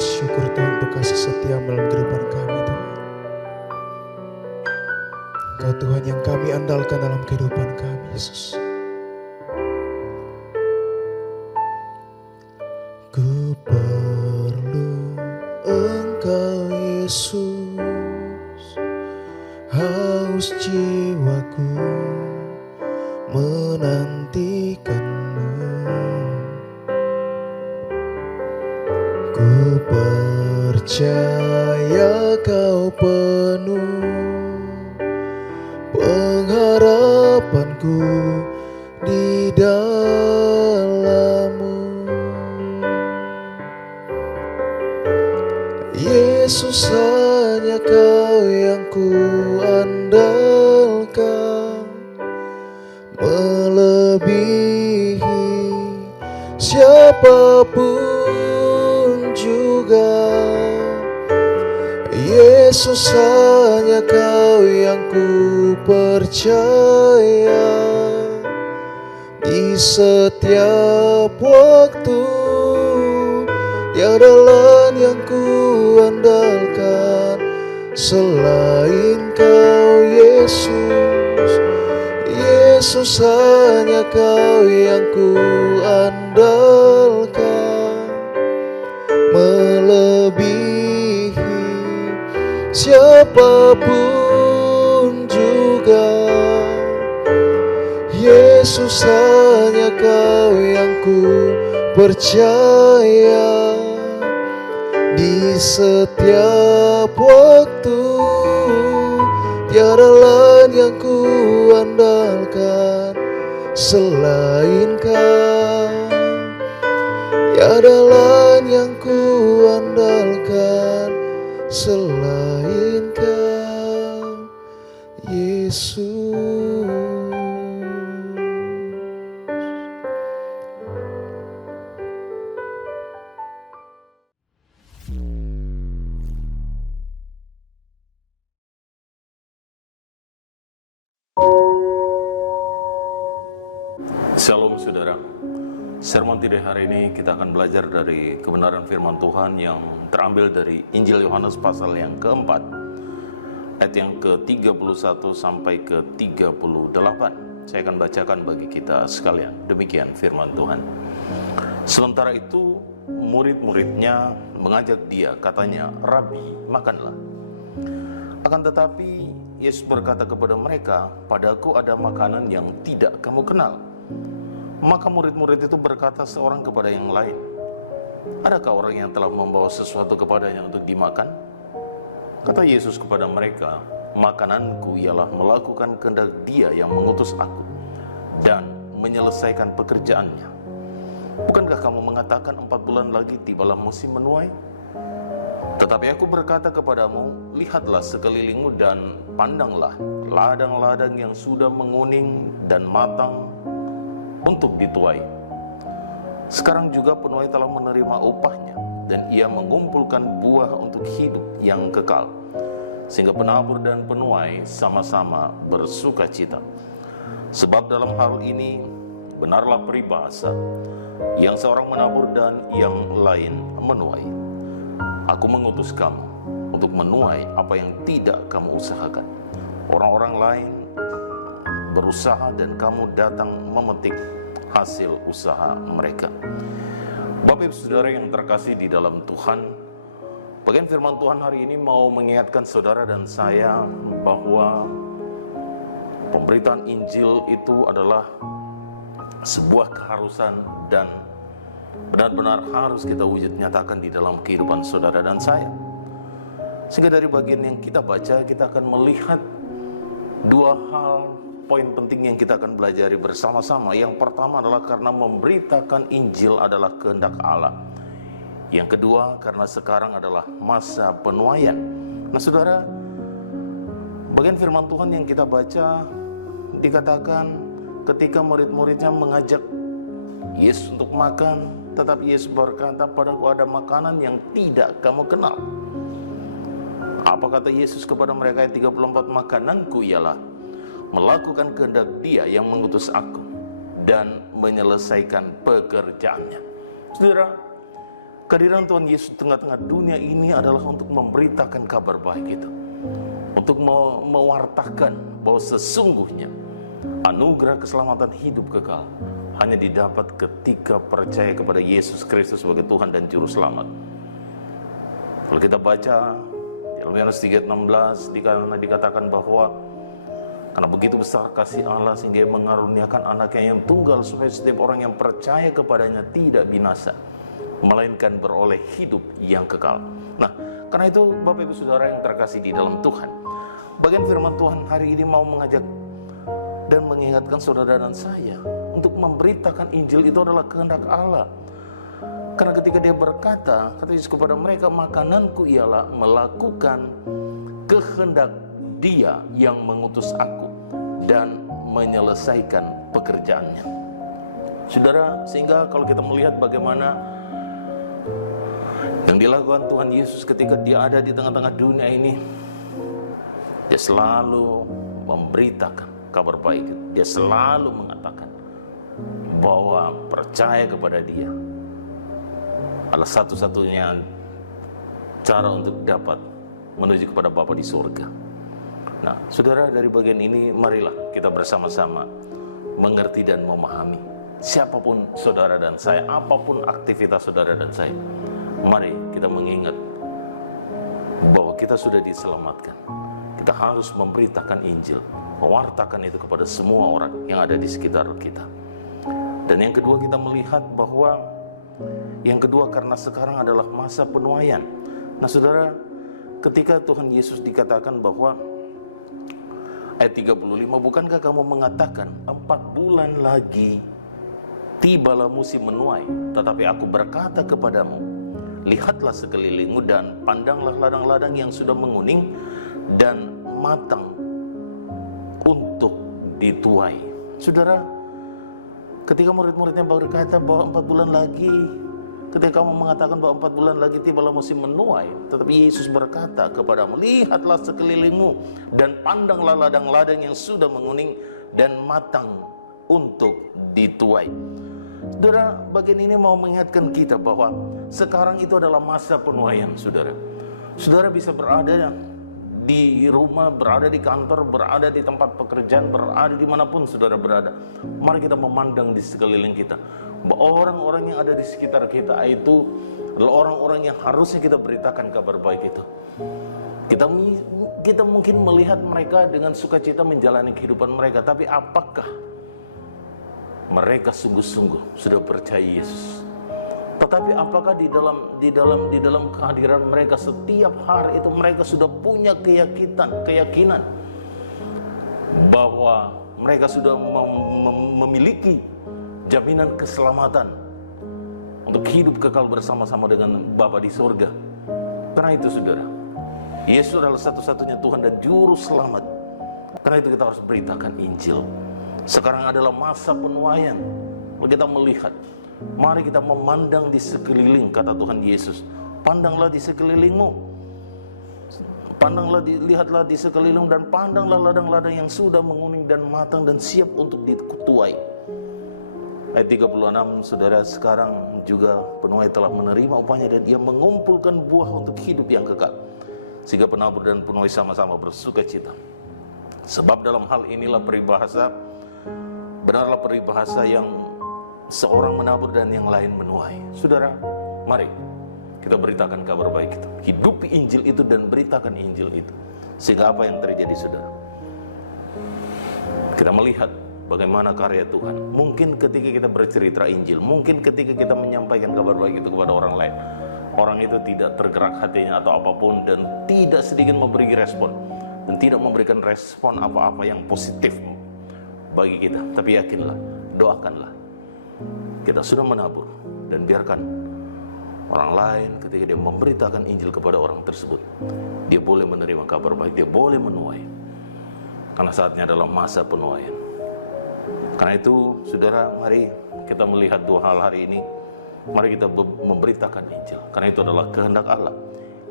bersyukur Tuhan untuk kasih setia dalam kehidupan kami Tuhan. Engkau Tuhan yang kami andalkan dalam kehidupan kami Yesus. Ku perlu Engkau Yesus, haus jiwaku menantikanmu. Ku percaya Kau penuh pengharapanku di dalam-Mu. Yesus, hanya Kau yang ku andalkan, melebihi siapapun juga. Yesus, hanya Kau yang ku percaya di setiap waktu. Tiada lain yang ku andalkan selain Kau Yesus. Yesus, hanya Kau yang ku andalkan, melebihi siapapun juga. Yesus, hanya Kau yang ku percaya di setiap waktu. Tiada lain yang ku andalkan selain Kau. Tiada lain yang ku andalkan selain Kau, Yesus. Shalom saudara. Sermon Today hari ini kita akan belajar dari kebenaran firman Tuhan yang terambil dari Injil Yohanes pasal yang keempat, ayat yang ke-31 sampai ke-38. Saya akan bacakan bagi kita sekalian. Demikian firman Tuhan. Sementara itu murid-muridnya mengajak dia, katanya, "Rabi, makanlah." Akan tetapi Yesus berkata kepada mereka, "Padaku ada makanan yang tidak kamu kenal." Maka murid-murid itu berkata seorang kepada yang lain, "Adakah orang yang telah membawa sesuatu kepadanya untuk dimakan?" Kata Yesus kepada mereka, "Makananku ialah melakukan kehendak Dia yang mengutus aku dan menyelesaikan pekerjaannya. Bukankah kamu mengatakan 4 bulan lagi tibalah musim menuai? Tetapi aku berkata kepadamu, lihatlah sekelilingmu dan pandanglah ladang-ladang yang sudah menguning dan matang untuk dituai. Sekarang juga penuai telah menerima upahnya, dan ia mengumpulkan buah untuk hidup yang kekal, sehingga penabur dan penuai sama-sama bersukacita. Sebab dalam hal ini benarlah peribahasa, yang seorang menabur dan yang lain menuai. Aku mengutus kamu untuk menuai apa yang tidak kamu usahakan. Orang-orang lain berusaha dan kamu datang memetik hasil usaha mereka." Bapak Ibu Saudara yang terkasih di dalam Tuhan, bagian firman Tuhan hari ini mau mengingatkan saudara dan saya bahwa pemberitaan Injil itu adalah sebuah keharusan dan benar-benar harus kita wujud nyatakan di dalam kehidupan saudara dan saya. Sehingga dari bagian yang kita baca, kita akan melihat dua hal poin penting yang kita akan pelajari bersama-sama. Yang pertama adalah karena memberitakan Injil adalah kehendak Allah. Yang kedua, karena sekarang adalah masa penuaian. Nah saudara, bagian firman Tuhan yang kita baca dikatakan ketika murid-muridnya mengajak Yesus untuk makan, tetapi Yesus berkata, "Padaku ada makanan yang tidak kamu kenal." Apa kata Yesus kepada mereka ayat 34? "Makananku ialah melakukan kehendak Dia yang mengutus aku dan menyelesaikan pekerjaannya." Saudara, Kehadiran Tuhan Yesus di tengah-tengah dunia ini adalah untuk memberitakan kabar baik itu, untuk mewartakan bahwa sesungguhnya anugerah keselamatan hidup kekal hanya didapat ketika percaya kepada Yesus Kristus sebagai Tuhan dan Juru Selamat. Kalau kita baca dalam Yohanes 3:16 dikatakan bahwa karena begitu besar kasih Allah sehingga Dia mengaruniakan anaknya yang tunggal supaya setiap orang yang percaya kepadanya tidak binasa, melainkan beroleh hidup yang kekal. Nah, karena itu Bapak Ibu Saudara yang terkasih di dalam Tuhan, bagian firman Tuhan hari ini mau mengajak dan mengingatkan saudara dan saya untuk memberitakan Injil itu adalah kehendak Allah. Karena ketika Dia berkata, kata Yesus kepada mereka, makananku ialah melakukan kehendak Dia yang mengutus aku dan menyelesaikan pekerjaannya. Saudara, sehingga kalau kita melihat bagaimana yang dilakukan Tuhan Yesus ketika Dia ada di tengah-tengah dunia ini, Dia selalu memberitakan kabar baik. Dia selalu mengatakan bahwa percaya kepada Dia adalah satu-satunya cara untuk dapat menuju kepada Bapa di surga. Nah, saudara, dari bagian ini marilah kita bersama-sama mengerti dan memahami. Siapapun saudara dan saya, apapun aktivitas saudara dan saya, mari kita mengingat bahwa kita sudah diselamatkan. Kita harus memberitakan Injil, mewartakan itu kepada semua orang yang ada di sekitar kita. Dan yang kedua, kita melihat bahwa karena sekarang adalah masa penuaian. Nah, saudara, ketika Tuhan Yesus dikatakan bahwa ayat 35, bukankah kamu mengatakan 4 bulan lagi tibalah musim menuai, tetapi aku berkata kepadamu, lihatlah sekelilingmu dan pandanglah ladang-ladang yang sudah menguning dan matang untuk dituai. Saudara, ketika murid-muridnya berkata bahwa 4 bulan lagi, ketika kamu mengatakan bahwa 4 bulan lagi tibalah musim menuai, tetapi Yesus berkata kepadamu, lihatlah sekelilingmu dan pandanglah ladang-ladang yang sudah menguning dan matang untuk dituai. Saudara, bagian ini mau mengingatkan kita bahwa sekarang itu adalah masa penuaian, saudara. Saudara bisa berada di rumah, berada di kantor, berada di tempat pekerjaan, berada dimanapun saudara berada. Mari kita memandang di sekeliling kita, bahwa orang-orang yang ada di sekitar kita itu adalah orang-orang yang harusnya kita beritakan kabar baik itu. Kita mungkin melihat mereka dengan sukacita menjalani kehidupan mereka, tapi apakah mereka sungguh-sungguh sudah percaya Yesus? Tetapi apakah di dalam kehadiran mereka setiap hari itu mereka sudah punya keyakinan bahwa mereka sudah memiliki jaminan keselamatan untuk hidup kekal bersama-sama dengan Bapa di surga? Karena itu saudara, Yesus adalah satu-satunya Tuhan dan Juru Selamat. Karena itu kita harus beritakan Injil. Sekarang adalah masa penuaian. Kita melihat, mari kita memandang di sekeliling, kata Tuhan Yesus. Pandanglah di sekelilingmu, lihatlah di sekeliling dan pandanglah ladang-ladang yang sudah menguning dan matang dan siap untuk dituai. Ayat 36, saudara, sekarang juga penuai telah menerima upahnya dan ia mengumpulkan buah untuk hidup yang kekal, sehingga penabur dan penuai sama-sama bersuka cita. Sebab dalam hal inilah benarlah peribahasa yang seorang menabur dan yang lain menuai. Saudara, mari kita beritakan kabar baik itu, hidupi Injil itu dan beritakan Injil itu, sehingga apa yang terjadi, saudara? Kita melihat bagaimana karya Tuhan. Mungkin ketika kita bercerita Injil, mungkin ketika kita menyampaikan kabar baik itu kepada orang lain, orang itu tidak tergerak hatinya atau apapun, dan tidak sedikit memberi respon, dan tidak memberikan respon apa-apa yang positif bagi kita. Tapi yakinlah, doakanlah, kita sudah menabur, dan biarkan orang lain ketika dia memberitakan Injil kepada orang tersebut, dia boleh menerima kabar baik, dia boleh menuai. Karena saatnya adalah masa penuaian. Karena itu, saudara, mari kita melihat 2 hal hari ini. Mari kita memberitakan Injil, karena itu adalah kehendak Allah.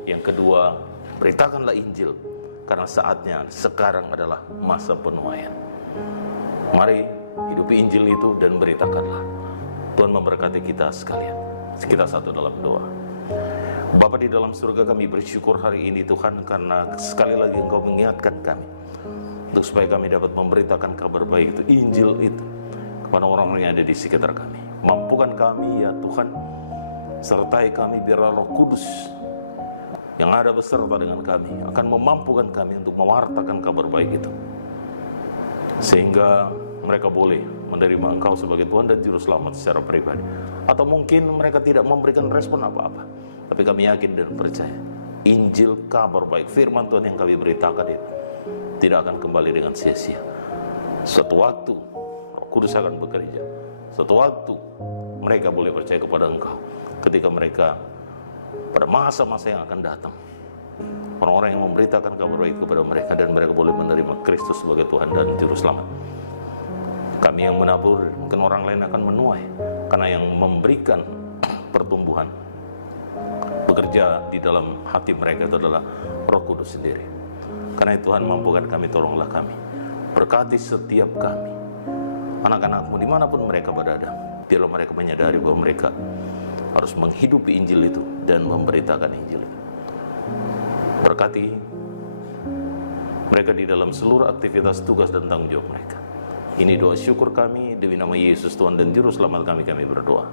Yang kedua, beritakanlah Injil, karena saatnya sekarang adalah masa penuaian. Mari hidupi Injil itu dan beritakanlah. Tuhan memberkati kita sekalian. Kita satu dalam doa. Bapa di dalam surga, kami bersyukur hari ini Tuhan, karena sekali lagi Engkau mengingatkan kami untuk supaya kami dapat memberitakan kabar baik itu, Injil itu, kepada orang-orang yang ada di sekitar kami. Mampukan kami ya Tuhan, sertai kami biarlah Roh Kudus yang ada beserta dengan kami akan memampukan kami untuk mewartakan kabar baik itu, sehingga mereka boleh menerima Engkau sebagai Tuhan dan Juru Selamat secara pribadi. Atau mungkin mereka tidak memberikan respon apa-apa, tapi kami yakin dan percaya Injil, kabar baik, firman Tuhan yang kami beritakan itu tidak akan kembali dengan sia-sia. Suatu waktu Roh Kudus akan bekerja. Suatu waktu mereka boleh percaya kepada Engkau, ketika mereka pada masa-masa yang akan datang, orang-orang yang memberitakan kabar baik kepada mereka, dan mereka boleh menerima Kristus sebagai Tuhan dan Juru Selamat. Kami yang menabur, mungkin orang lain akan menuai, karena yang memberikan pertumbuhan, bekerja di dalam hati mereka itu adalah Roh Kudus sendiri. Karena Tuhan, mampukan kami, tolonglah kami, berkati setiap kami, anak-anakmu dimanapun mereka berada. Biarlah mereka menyadari bahwa mereka harus menghidupi Injil itu dan memberitakan Injil itu. Berkati mereka di dalam seluruh aktivitas, tugas, dan tanggung jawab mereka. Ini doa syukur kami, demi nama Yesus Tuhan dan Juru Selamat kami berdoa.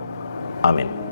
Amin.